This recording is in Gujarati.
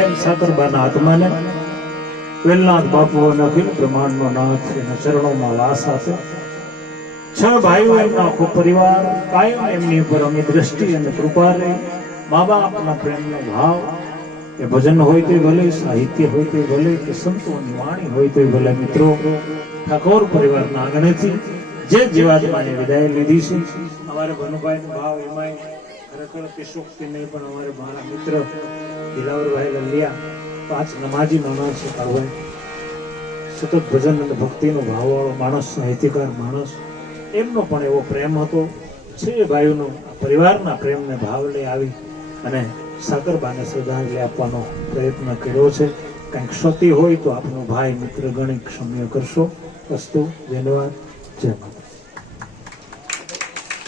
એમ સાકરબાના આત્માને વેલનાથ બાપુ અને અખિલ બ્રહ્માંડનો નાથ એના ચરણોમાં વાસ આપે. છ ભાઈઓ એમનો આખો પરિવાર કાયમ એમની ઉપર અમે દ્રષ્ટિ અને કૃપા રહે. મા બાપના પ્રેમનો ભાવ, એ ભજન હોય તો ભલે, સાહિત્ય હોય તો ભલે, કે સંતોની વાણી હોય તો ભલે. મિત્રો, ઠાકોર પરિવારના આંગણેથી જે જીવાત્માને વિદાય લીધી છે, અમારે ભનુભાઈનો ભાવ એમાંય ખરેખર અતિશોક્તિ નહીં, પણ અમારે મારા મિત્ર દિલાવરભાઈ લલિયા, 5 નમાજી નાના છે કાળભાઈ, સતત ભજન અને ભક્તિનો ભાવવાળો માણસ, સાહિત્યકાર માણસ, એમનો પણ એવો પ્રેમ હતો. છે ભાઈઓનો પરિવારના પ્રેમને ભાવ લઈ આવી અને સાકરબાને શ્રદ્ધાંજલિ આપવાનો પ્રયત્ન કર્યો છે. કંઈક ક્ષતિ હોય તો આપનો ભાઈ મિત્ર ગણી ક્ષમ્ય કરશો. અસ્તુ. ધન્યવાદ. જય માતા.